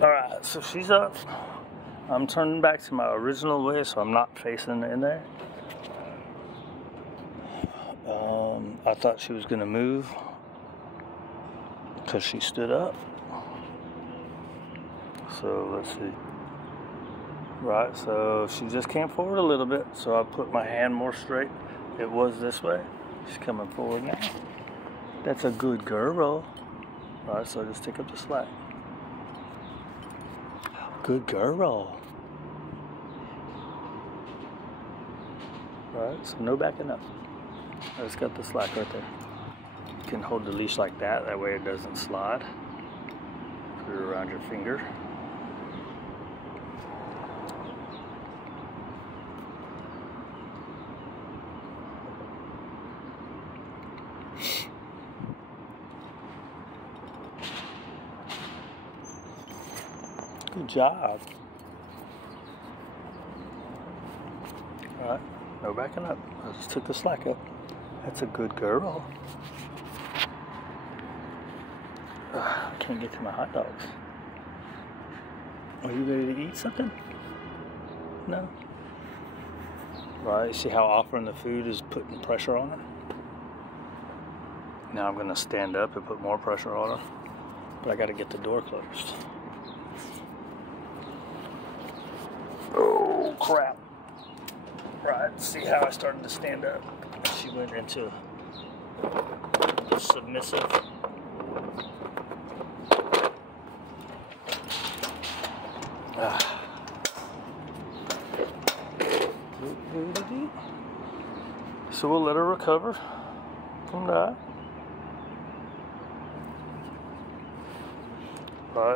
Alright, so she's up. I'm turning back to my original way, so I'm not facing in there. I thought she was going to move because she stood up. So let's see. Right, so she just came forward a little bit, so I put my hand more straight. It was this way. She's coming forward now. That's a good girl. Alright, so I just take up the slack. Good girl. Alright, so no backing up. I just got the slack right there. You can hold the leash like that, that way it doesn't slide. Put it around your finger. Good job. Alright, no backing up. I just took the slack up. That's a good girl. I can't get to my hot dogs. Are you ready to eat something? No? Right, see how offering the food is putting pressure on her? Now I'm going to stand up and put more pressure on her. But I got to get the door closed. Oh, crap. Right, see how I started to stand up? She went into submissive. So we'll let her recover from that.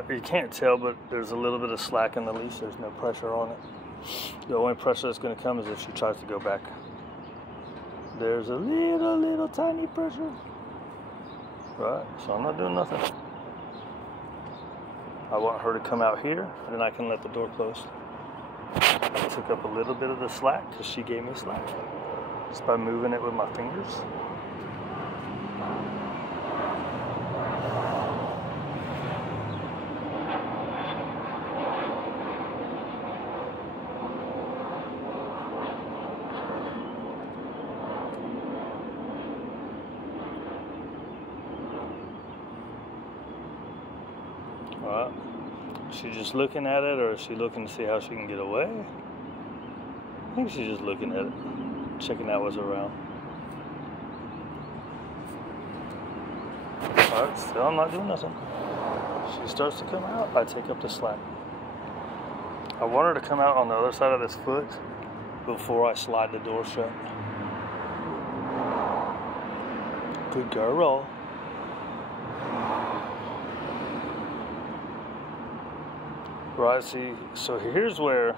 You can't tell, but there's a little bit of slack in the leash. There's no pressure on it. The only pressure that's going to come is if she tries to go back. There's a little tiny pressure. Right, so I'm not doing nothing. I want her to come out here, and then I can let the door close. I took up a little bit of the slack because she gave me slack. Just by moving it with my fingers. Alright. Is she just looking at it, or is she looking to see how she can get away? I think she's just looking at it, checking out what's around. Alright, still I'm not doing nothing. She starts to come out, I take up the slack. I want her to come out on the other side of this foot before I slide the door shut. Good girl. Right, see, so here's where,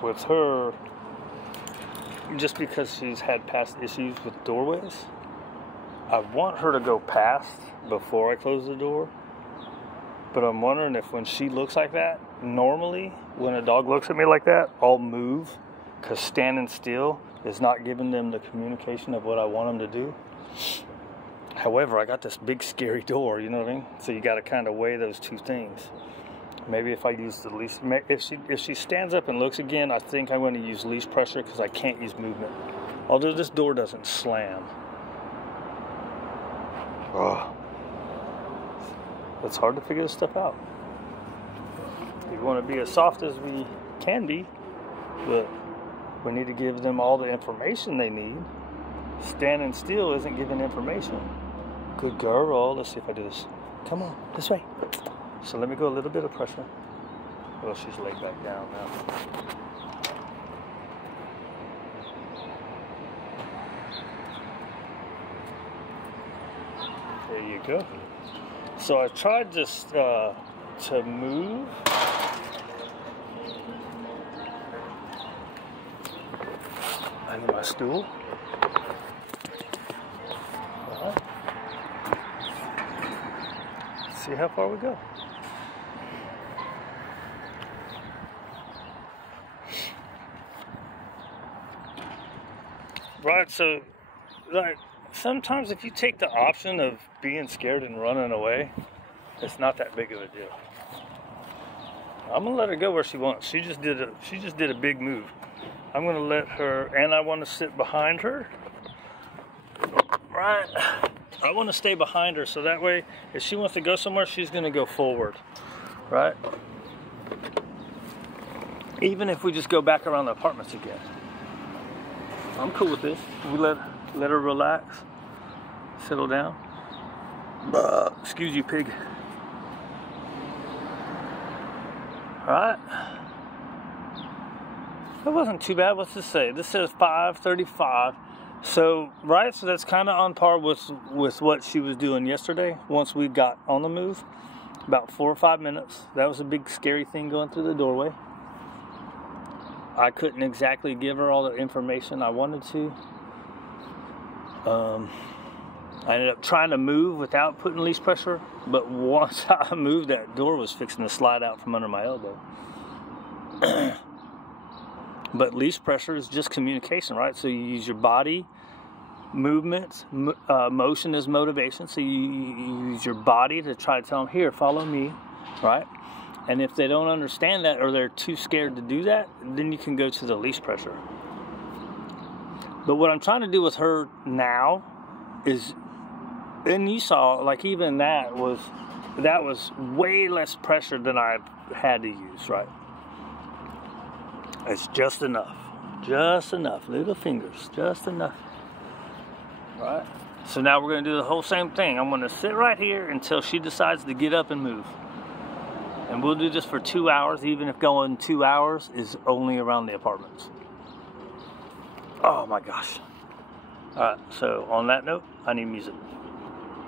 with her, just because she's had past issues with doorways, I want her to go past before I close the door. But I'm wondering if when she looks like that, normally when a dog looks at me like that, I'll move, because standing still is not giving them the communication of what I want them to do. However, I got this big scary door, you know what I mean? So you got to kind of weigh those two things. Maybe if I use the leash, if she stands up and looks again, I think I'm going to use leash pressure because I can't use movement. Although this door doesn't slam. Oh. It's hard to figure this stuff out. We want to be as soft as we can be, but we need to give them all the information they need. Standing still isn't giving information. Good girl. Let's see if I do this. Come on, this way. So let me go a little bit of pressure. Well, she's laid back down now. There you go. So I tried just to move. I need my stool. Alright. See how far we go. Right, so like sometimes if you take the option of being scared and running away, It's not that big of a deal. I'm gonna let her go where she wants. She just did a big move. I'm gonna let her, and I want to sit behind her. Right. I want to stay behind her so that way, if she wants to go somewhere, she's gonna go forward. Right. Even if we just go back around the apartments again. I'm cool with this. We let her relax, settle down. Excuse you, pig. Alright. That wasn't too bad. What's this say? This says 5:35. So, right, so that's kind of on par with what she was doing yesterday once we got on the move. About 4 or 5 minutes. That was a big scary thing going through the doorway. I couldn't exactly give her all the information I wanted to. I ended up trying to move without putting leash pressure, but once I moved, that door was fixing to slide out from under my elbow. But leash pressure is just communication, right? So you use your body movements, motion is motivation. So you use your body to try to tell them, here, follow me, right? And if they don't understand that or they're too scared to do that, then you can go to the leash pressure. But what I'm trying to do with her now is, and you saw, like even that was way less pressure than I've had to use, right? It's just enough, little fingers, just enough, right? So now we're gonna do the whole same thing. I'm gonna sit right here until she decides to get up and move. And we'll do this for 2 hours, even if going 2 hours is only around the apartments. Oh my gosh. All right, so on that note, I need music.